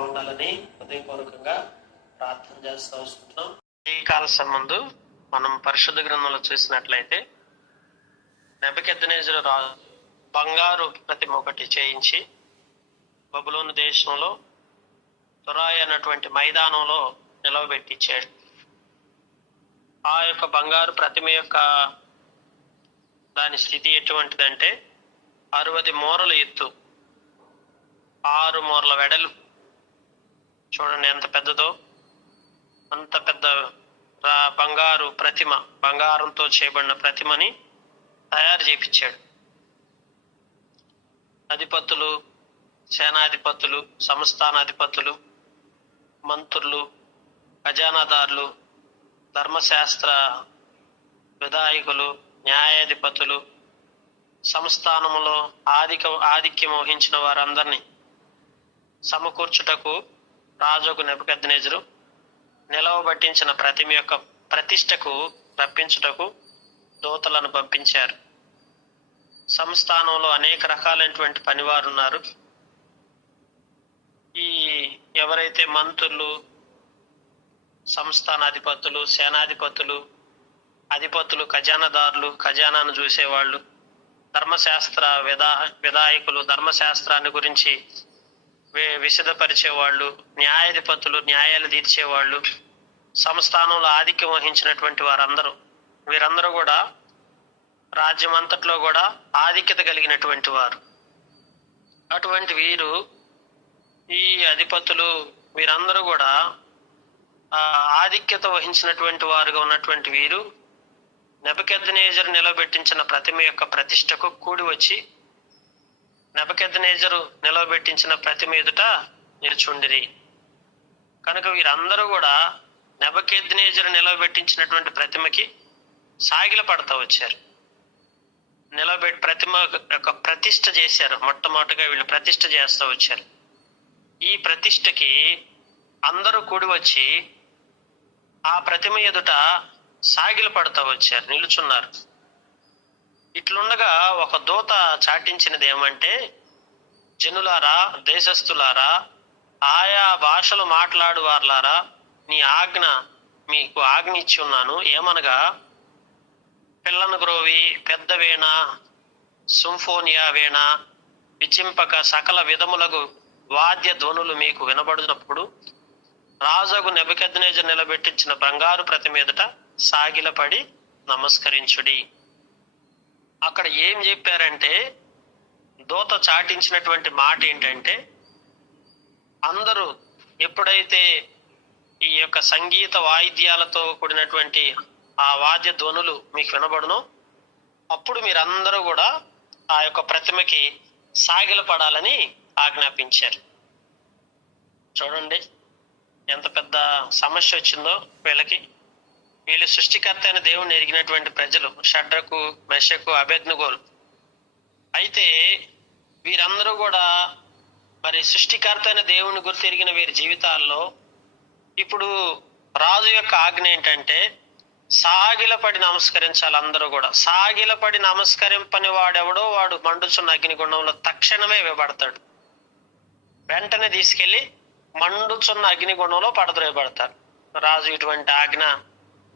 బాగుండాలని హృదయపూర్వకంగా ప్రార్థన చేస్తూ వస్తున్నాం. ఈ కాల సంబంధు మనం పరిశుద్ధ గ్రంథంలో చూసినట్లయితే నెబుకద్నెజరు రాజు బంగారు ప్రతిమ ఒకటి చేయించి బబులోను దేశంలో తురాయి అన్నటువంటి మైదానంలో నిలవబెట్టించాడు. ఆ యొక్క బంగారు ప్రతిమ యొక్క దాని స్థితి ఎటువంటిదంటే 60 మూరలు ఎత్తు, 6 మూరల వెడలు. చూడండి ఎంత పెద్దదో. అంత పెద్ద బంగారు ప్రతిమ, బంగారంతో చేయబడిన ప్రతిమని తయారు చేయించాడు. అధిపతులు, సేనాధిపతులు, సంస్థానాధిపతులు, మంత్రులు, ఖజానాదారులు, ధర్మశాస్త్ర విధాయకులు, న్యాయాధిపతులు, సంస్థానములో ఆధిక్యం వహించిన వారందరినీ సమకూర్చుటకు రాజుకు నెబుకద్నెజరు నిలవబట్టించిన ప్రతిమ యొక్క ప్రతిష్టకు రప్పించుటకు దూతలను పంపించారు. సంస్థానంలో అనేక రకాలైనటువంటి పనివారు ఉన్నారు. ఈ ఎవరైతే మంత్రులు, సంస్థానాధిపతులు, సేనాధిపతులు, అధిపతులు, ఖజానాదారులు, ఖజానాను చూసేవాళ్ళు, ధర్మశాస్త్ర విధాయకులు, ధర్మశాస్త్రాన్ని గురించి విశదపరిచేవాళ్ళు, న్యాయాధిపతులు, న్యాయాలు తీర్చేవాళ్ళు, సంస్థానంలో ఆధిక్యం వహించినటువంటి వీరందరూ కూడా రాజ్యం అంతట్లో కూడా ఆధిక్యత కలిగినటువంటి వారు. అటువంటి వీరు, ఈ అధిపతులు, వీరందరూ కూడా ఆధిక్యత వహించినటువంటి వారుగా ఉన్నటువంటి వీరు నెబుకద్నెజరు నిలబెట్టించిన ప్రతిమ యొక్క ప్రతిష్టకు కూడి వచ్చి నెబుకద్నెజరు నిలబెట్టించిన ప్రతిమ ఎదుట నిలుచుండిరి. కనుక వీరందరూ కూడా నెబుకద్నెజరు నిలబెట్టించినటువంటి ప్రతిమకి సాగిల పడతా వచ్చారు. ప్రతిమ యొక్క ప్రతిష్ఠ చేశారు. మొట్టమొదటిగా వీళ్ళు ప్రతిష్ఠ చేస్తూ వచ్చారు. ఈ ప్రతిష్టకి అందరూ కూడి వచ్చి ఆ ప్రతిమ ఎదుట సాగిల పడుతూ వచ్చారు, నిలుచున్నారు. ఇట్లుండగా ఒక దూత చాటించినది ఏమంటే, జనులారా, దేశస్థులారా, ఆయా భాషలు మాట్లాడు వారులారా, మీకు ఆజ్ఞ ఇచ్చి ఉన్నాను. ఏమనగా, పిల్లను గ్రోవి, పెద్ద వీణ, సింఫోనియా వీణ, విచింపక సకల విధములకు వాద్య ధ్వనులు మీకు వినబడినప్పుడు రాజుకు నెబుకద్నెజరు నిలబెట్టించిన బంగారు ప్రతిమ ఎదుట సాగిలపడి నమస్కరించుడి. అక్కడ ఏం చెప్పారంటే, దూత చాటించినటువంటి మాట ఏంటంటే, అందరూ ఎప్పుడైతే ఈ యొక్క సంగీత వాయిద్యాలతో కూడినటువంటి ఆ వాద్య ధ్వనులు మీకు వినబడునో అప్పుడు మీరందరూ కూడా ఆ యొక్క ప్రతిమకి సాగిలపడాలని ఆజ్ఞాపించారు. చూడండి ఎంత పెద్ద సమస్య వచ్చిందో వీళ్ళకి. వీళ్ళు సృష్టికర్త అయిన దేవుణ్ణి ఎరిగినటువంటి ప్రజలు, షడ్రకు, మెషకు, అబేద్నెగోలు. అయితే వీరందరూ కూడా మరి సృష్టికర్త అయిన దేవుని గుర్తెరిగిన వీరి జీవితాల్లో ఇప్పుడు రాజు యొక్క ఆజ్ఞ ఏంటంటే సాగిలపడి నమస్కరించాలి. అందరూ కూడా సాగిలపడి నమస్కరింపని వాడెవడో వాడు మండుచున్న అగ్నిగుండంలో తక్షణమే వేయబడతాడు. వెంటనే తీసుకెళ్లి మండుచున్న అగ్నిగుండంలో పడద్రోయబడతారు. రాజు ఇటువంటి ఆజ్ఞ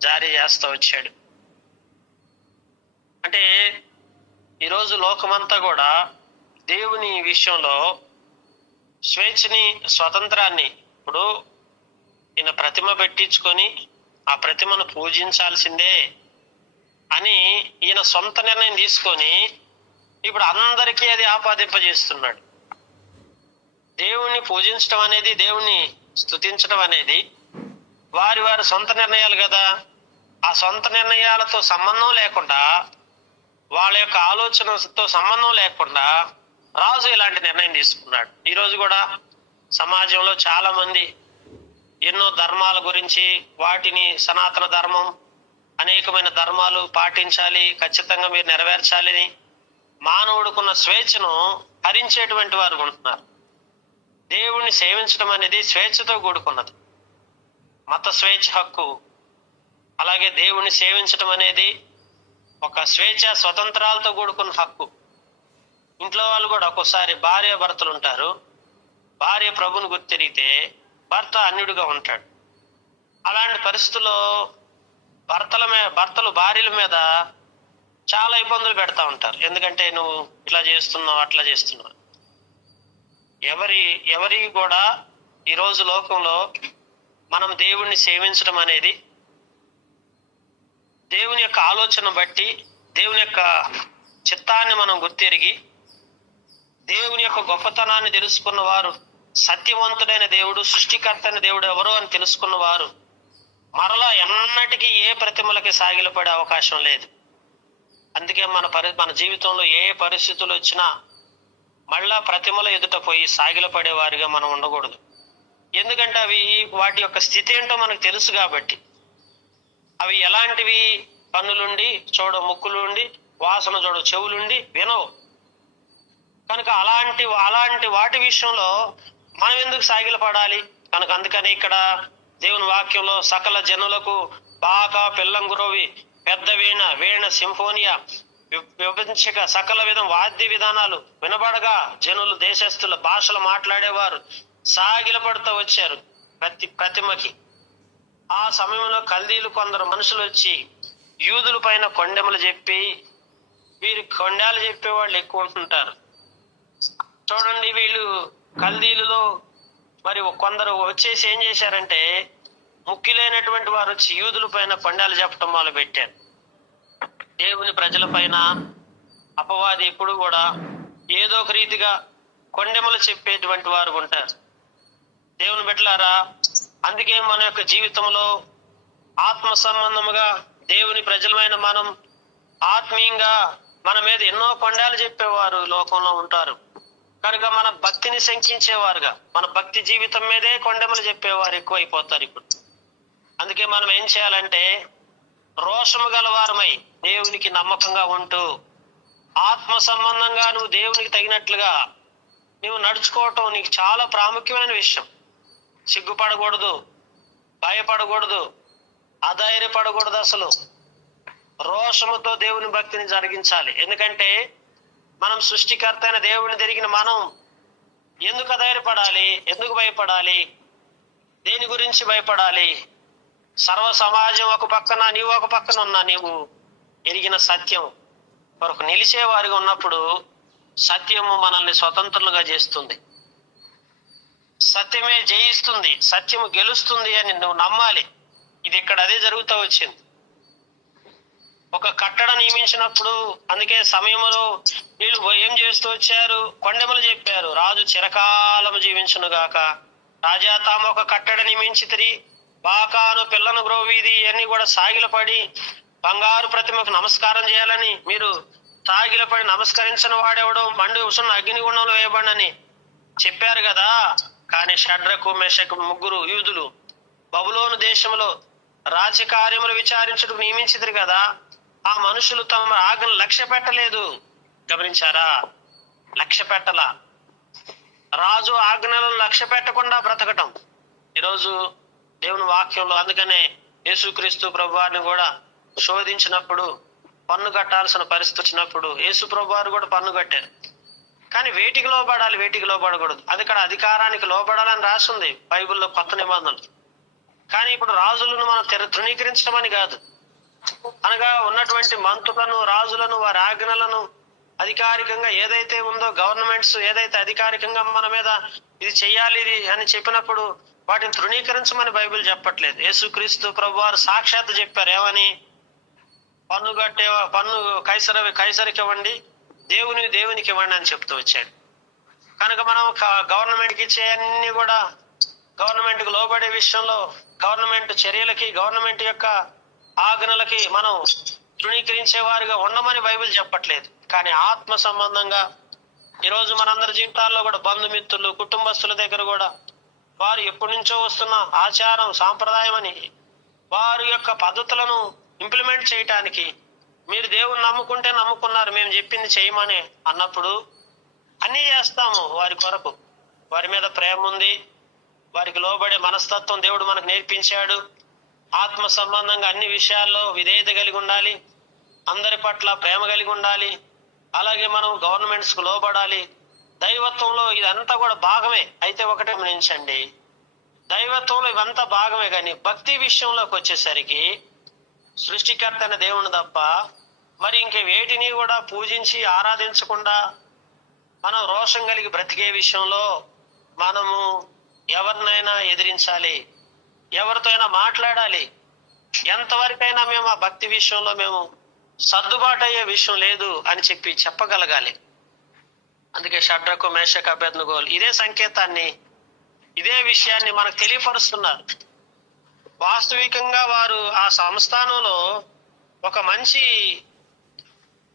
జారీ చేస్తూ వచ్చాడు. అంటే ఈరోజు లోకమంతా కూడా దేవుని విషయంలో స్వేచ్ఛని, స్వతంత్రాన్ని, ఇప్పుడు ఈయన ప్రతిమ పెట్టించుకొని ఆ ప్రతిమను పూజించాల్సిందే అని ఈయన సొంత నిర్ణయం తీసుకొని ఇప్పుడు అందరికీ అది ఆపాదింపజేస్తున్నాడు. దేవుణ్ణి పూజించడం అనేది, దేవుణ్ణి స్తుతించడం అనేది వారి సొంత నిర్ణయాలు కదా. ఆ సొంత నిర్ణయాలతో సంబంధం లేకుండా, వాళ్ళ యొక్క ఆలోచనతో సంబంధం లేకుండా రాజు ఇలాంటి నిర్ణయం తీసుకున్నాడు. ఈరోజు కూడా సమాజంలో చాలా మంది ఎన్నో ధర్మాల గురించి, వాటిని సనాతన ధర్మం, అనేకమైన ధర్మాలు పాటించాలి, ఖచ్చితంగా మీరు నెరవేర్చాలని మానవుడుకున్న స్వేచ్ఛను హరించేటువంటి వారు ఉంటున్నారు. దేవుణ్ణి సేవించడం అనేది స్వేచ్ఛతో కూడుకున్నది. మత స్వేచ్ఛ హక్కు, అలాగే దేవుణ్ణి సేవించడం అనేది ఒక స్వేచ్ఛ స్వతంత్రాలతో కూడుకున్న హక్కు. ఇంట్లో వాళ్ళు కూడా ఒక్కోసారి భార్య భర్తలు ఉంటారు. భార్య ప్రభుని గుర్తెరిగితే భర్త అన్యుడిగా ఉంటాడు. అలాంటి పరిస్థితుల్లో భర్తలు భార్యల మీద చాలా ఇబ్బందులు పెడతా ఉంటారు. ఎందుకంటే నువ్వు ఇట్లా చేస్తున్నావు, అట్లా చేస్తున్నావు. ఎవరి కూడా ఈరోజు లోకంలో మనం దేవుణ్ణి సేవించడం అనేది దేవుని యొక్క ఆలోచన బట్టి, దేవుని యొక్క చిత్తాన్ని మనం గుర్తెరిగి, దేవుని యొక్క గొప్పతనాన్ని తెలుసుకున్న వారు, సత్యవంతుడైన దేవుడు, సృష్టికర్త అయిన దేవుడు ఎవరో అని తెలుసుకున్న వారు మరలా ఎన్నటికీ ఏ ప్రతిమలకి సాగిలపడే అవకాశం లేదు. అందుకే మన జీవితంలో ఏ పరిస్థితులు వచ్చినా మళ్ళా ప్రతిమల ఎదుట పోయి సాగిలపడే వారిగా మనం ఉండకూడదు. ఎందుకంటే వాటి యొక్క స్థితి ఏంటో మనకు తెలుసు కాబట్టి. అవి ఎలాంటివి? కన్నులుండి చూడవు, ముక్కులుండి వాసన చూడవు, చెవులుండి వినవు. కనుక అలాంటి వాటి విషయంలో మనం ఎందుకు సాగిలపడాలి? కనుక అందుకని ఇక్కడ దేవుని వాక్యంలో సకల జనులకు బాకా, పిల్లంగురోవి, పెద్ద వీణ, సింఫోనియా, విభజించక సకల విధం వాద్య విధానాలు వినబడగా జనులు, దేశస్థుల భాషలు మాట్లాడేవారు సాగిలపడుతూ వచ్చారు ప్రతిమకి. ఆ సమయంలో కల్దీలు కొందరు మనుషులు వచ్చి యూదుల పైన కొండెములు చెప్పి, వీరికి కొండాలు చెప్పేవాళ్ళు ఎక్కువ ఉంటుంటారు. చూడండి, వీళ్ళు కల్దీలులో మరి కొందరు వచ్చేసి ఏం చేశారంటే, ముక్కిలేనటువంటి వారు వచ్చి యూదుల పైన కొండాలు చెప్పడం మొదలు పెట్టారు. దేవుని ప్రజల పైన అపవాది ఎప్పుడు కూడా ఏదో ఒక రీతిగా కొండెములు చెప్పేటువంటి వారు ఉంటారు. దేవుని బిడ్డలారా, అందుకే మన యొక్క జీవితంలో ఆత్మ సంబంధముగా దేవుని ప్రజలమైన మనం ఆత్మీయంగా మన మీద ఎన్నో కొండాలు చెప్పేవారు లోకంలో ఉంటారు. కనుక మన భక్తిని శంకించేవారుగా, మన భక్తి జీవితం మీదే కొండెములు చెప్పేవారు ఎక్కువైపోతారు ఇప్పుడు. అందుకే మనం ఏం చేయాలంటే, రోషము గలవారమై దేవునికి నమ్మకంగా ఉంటూ ఆత్మ సంబంధంగా నువ్వు దేవునికి తగినట్లుగా నువ్వు నడుచుకోవటం నీకు చాలా ప్రాముఖ్యమైన విషయం. సిగ్గుపడకూడదు, భయపడకూడదు, అధైర్యపడకూడదు. అసలు రోషముతో దేవుని భక్తిని జరిగించాలి. ఎందుకంటే మనం సృష్టికర్త అయిన దేవుని తిరిగిన మనం ఎందుకు అధైర్యపడాలి? ఎందుకు భయపడాలి? దేని గురించి భయపడాలి? సర్వ సమాజం ఒక పక్కన, నీవు ఒక పక్కన ఉన్నా, నీవు ఎరిగిన సత్యం కొరకు నిలిచేవారిగా ఉన్నప్పుడు సత్యము మనల్ని స్వతంత్రులుగా చేస్తుంది. సత్యమే జయిస్తుంది, సత్యము గెలుస్తుంది అని నువ్వు నమ్మాలి. ఇది ఇక్కడ అదే జరుగుతూ వచ్చింది. ఒక కట్టడ నియమించినప్పుడు, అందుకే సమయంలో వీళ్ళు ఏం చేస్తూ వచ్చారు? కొండెములు చెప్పారు. రాజు చిరకాలము జీవించును గాక, రాజా తాము ఒక కట్టడ నియమించితిరి, బాకాను, పిల్లను గ్రోవీది ఇవన్నీ కూడా సాగిలపడి బంగారు ప్రతిమకు నమస్కారం చేయాలని, మీరు సాగిలపడి నమస్కరించిన వాడెవడో మండు ఉసున్న అగ్నిగుండంలో వేయబడని చెప్పారు కదా. కానీ షడ్రకు, మెషకు ముగ్గురు యూదులు బబులోను దేశంలో రాజకార్యములు విచారించడం నియమించితిరి కదా. ఆ మనుషులు తమ ఆజ్ఞను లక్ష్య పెట్టలేదు. గమనించారా? లక్ష్య పెట్టలా. రాజు ఆజ్ఞలను లక్ష్య పెట్టకుండా బ్రతకటం ఈరోజు దేవుని వాక్యంలో. అందుకనే యేసుక్రీస్తు ప్రభువారిని కూడా శోధించినప్పుడు, పన్ను కట్టాల్సిన పరిస్థితి వచ్చినప్పుడు యేసు ప్రభువారు కూడా పన్ను కట్టారు. కానీ వేటికి లోబడాలి, వేటికి లోబడకూడదు, అది ఇక్కడ అధికారానికి లోబడాలని రాసింది బైబిల్లో కొత్త నిబంధనలు. కానీ ఇప్పుడు రాజులను మనం తృణీకరించడం అని కాదు, అనగా ఉన్నటువంటి మంత్రులను, రాజులను, వారి ఆజ్ఞలను అధికారికంగా ఏదైతే ఉందో, గవర్నమెంట్స్ ఏదైతే అధికారికంగా మన మీద ఇది చెయ్యాలి ఇది అని చెప్పినప్పుడు వాటిని తృణీకరించమని బైబిల్ చెప్పట్లేదు. యేసుక్రీస్తు ప్రభువారు సాక్షాత్ చెప్పారు. ఏమని? పన్ను కైసరికి ఇవ్వండి, దేవునికి ఇవ్వండి అని చెప్తూ వచ్చాడు. కనుక మనం గవర్నమెంట్కి ఇచ్చే అన్ని కూడా గవర్నమెంట్కి లోబడే విషయంలో, గవర్నమెంట్ చర్యలకి, గవర్నమెంట్ యొక్క ఆజ్ఞలకి మనం తృణీకరించే వారిగా ఉండమని బైబిల్ చెప్పట్లేదు. కానీ ఆత్మ సంబంధంగా ఈరోజు మనందరి జీవితాల్లో కూడా బంధుమిత్రులు, కుటుంబస్తుల దగ్గర కూడా వారు ఎప్పటి నుంచో వస్తున్న ఆచారం, సాంప్రదాయం అని వారి యొక్క పద్ధతులను ఇంప్లిమెంట్ చేయటానికి, మీరు దేవుని నమ్ముకుంటే నమ్ముకున్నారు, మేము చెప్పింది చేయమని అన్నప్పుడు అన్నీ చేస్తాము వారి కొరకు. వారి మీద ప్రేమ ఉంది, వారికి లోబడే మనస్తత్వం దేవుడు మనకు నేర్పించాడు. ఆత్మ సంబంధంగా అన్ని విషయాల్లో విధేయత కలిగి ఉండాలి, అందరి పట్ల ప్రేమ కలిగి ఉండాలి. అలాగే మనం గవర్నమెంట్స్కు లోబడాలి. దైవత్వంలో ఇదంతా కూడా భాగమే. అయితే ఒకటే గమనించండి, దైవత్వంలో ఇవంతా భాగమే, కానీ భక్తి విషయంలోకి వచ్చేసరికి సృష్టికర్త అయిన దేవుని తప్ప మరి ఇంక వేటిని కూడా పూజించి ఆరాధించకుండా మనం రోషం కలిగి బ్రతికే విషయంలో మనము ఎవరినైనా ఎదిరించాలి, ఎవరితో అయినా మాట్లాడాలి. ఎంతవరకైనా మేము ఆ భక్తి విషయంలో మేము సర్దుబాటు అయ్యే విషయం లేదు అని చెప్పగలగాలి. అందుకే షడ్రకు మేషకు అబేద్నెగోలు ఇదే సంకేతాన్ని, ఇదే విషయాన్ని మనకు తెలియపరుస్తున్నారు. వాస్తవికంగా వారు ఆ సంస్థానంలో ఒక మంచి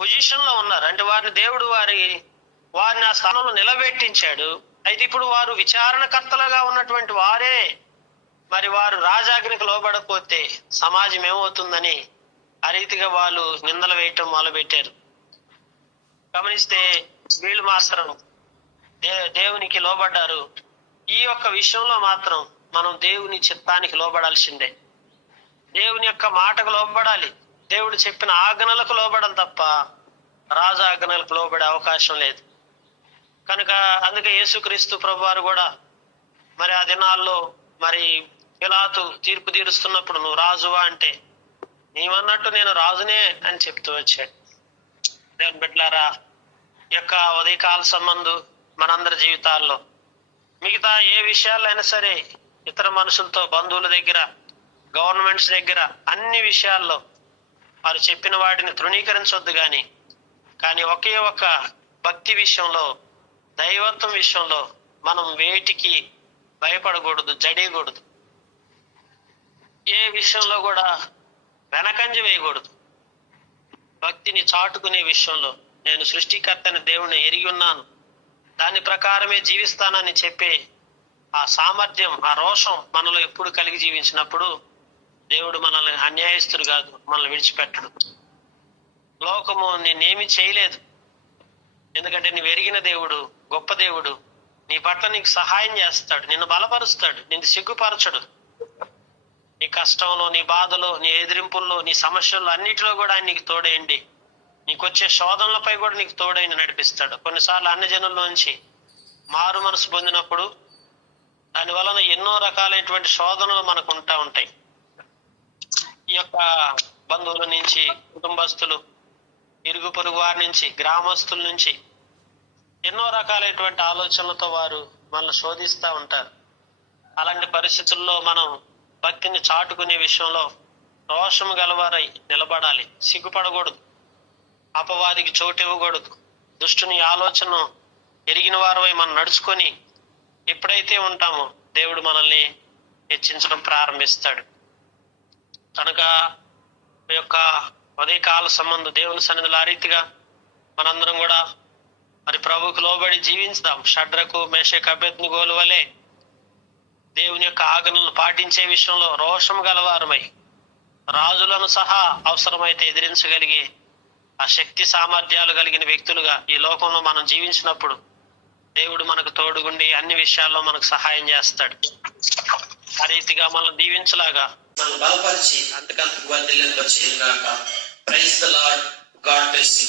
పొజిషన్ లో ఉన్నారు. అంటే వారిని దేవుడు వారిని ఆ స్థానంలో నిలబెట్టించాడు. అయితే ఇప్పుడు వారు విచారణకర్తలుగా ఉన్నటువంటి వారే మరి వారు రాజాజ్ఞకు లోబడకపోతే సమాజం ఏమవుతుందని ఆ రీతిగా వాళ్ళు నిందలు వేయటం మొదలుపెట్టారు. గమనిస్తే వీళ్ళు మాత్రం దేవునికి లోబడ్డారు. ఈ యొక్క విషయంలో మాత్రం మనం దేవుని చిత్తానికి లోబడాల్సిందే. దేవుని యొక్క మాటకు లోబడాలి. దేవుడు చెప్పిన ఆజ్ఞలకు లోబడాలి తప్ప రాజు ఆజ్ఞలకు లోబడే అవకాశం లేదు. కనుక అందుకే యేసుక్రీస్తు ప్రభువారు కూడా మరి ఆ దినాల్లో మరి పిలాతు తీర్పు తీరుస్తున్నప్పుడు నువ్వు రాజువా అంటే నీవన్నట్టు నేను రాజునే అని చెప్తూ వచ్చాడు. దేవుని బిడ్డలారా, యొక్క ఉదయకాల సంబంధం మనందరి జీవితాల్లో మిగతా ఏ విషయాల్లో అయినా సరే ఇతర మనుషులతో, బంధువుల దగ్గర, గవర్నమెంట్స్ దగ్గర, అన్ని విషయాల్లో వారు చెప్పిన వాటిని తృణీకరించొద్దు. కానీ ఒకే ఒక భక్తి విషయంలో, దైవత్వం విషయంలో మనం వేటికి భయపడకూడదు, జడేయకూడదు. ఏ విషయంలో కూడా వెనకంజ వేయకూడదు. భక్తిని చాటుకునే విషయంలో నేను సృష్టికర్తని దేవుణ్ణి ఎరిగి ఉన్నాను, దాని ప్రకారమే జీవిస్తానని చెప్పే ఆ సామర్థ్యం, ఆ రోషం మనలో ఎప్పుడు కలిగి జీవించినప్పుడు దేవుడు మనల్ని అన్యాయస్తుడు కాదు, మనల్ని విడిచిపెట్టడు. లోకము నిన్నేమి చేయలేదు, ఎందుకంటే నువ్వు ఎరిగిన దేవుడు గొప్ప దేవుడు. నీ పట్ల నీకు సహాయం చేస్తాడు, నిన్ను బలపరుస్తాడు, నిన్ను సిగ్గుపరచడు. నీ కష్టంలో, నీ బాధలో, నీ ఎదిరింపుల్లో, నీ సమస్యల్లో అన్నిటిలో కూడా ఆయన నీకు తోడేయండి. నీకు వచ్చే శోధనలపై కూడా నీకు తోడైన నడిపిస్తాడు. కొన్నిసార్లు అన్ని జనుల్లోంచి మారు మనసు పొందినప్పుడు దాని వలన ఎన్నో రకాలైనటువంటి శోధనలు మనకు ఉంటాయి. ఈ యొక్క బంధువుల నుంచి, కుటుంబస్తులు, ఇరుగు పొరుగు వారి నుంచి, గ్రామస్తుల నుంచి ఎన్నో రకాలైనటువంటి ఆలోచనలతో వారు మనల్ని శోధిస్తూ ఉంటారు. అలాంటి పరిస్థితుల్లో మనం భక్తిని చాటుకునే విషయంలో రోషము గలవారై నిలబడాలి. సిగ్గుపడకూడదు, అపవాదికి చోటు ఇవ్వకూడదు. దుష్టుని ఆలోచన ఎరిగిన వారమై మనం నడుచుకొని ఎప్పుడైతే ఉంటామో దేవుడు మనల్ని హెచ్చించడం ప్రారంభిస్తాడు. కనుక ఈ యొక్క ఉదయకాల సంబంధం దేవుని సన్నిధిలో ఆ రీతిగా మనందరం కూడా మరి ప్రభువుకు లోబడి జీవించుదాం. షడ్రకు మేషకు అబేద్నెగోలు వలె దేవుని యొక్క ఆజ్ఞలను పాటించే విషయంలో రోషం గలవారమై రాజులను సహా అవసరమైతే ఎదిరించగలిగే ఆ శక్తి సామర్థ్యాలు కలిగిన వ్యక్తులుగా ఈ లోకంలో మనం జీవించినప్పుడు దేవుడు మనకు తోడుగుండి అన్ని విషయాల్లో మనకు సహాయం చేస్తాడు. ఆ రీతిగా మనల్ని దీవించలాగా మనం బలపరిచి అంతకంతకు వర్ధిల్లింపచేయును గాక. Praise the lord. God bless you.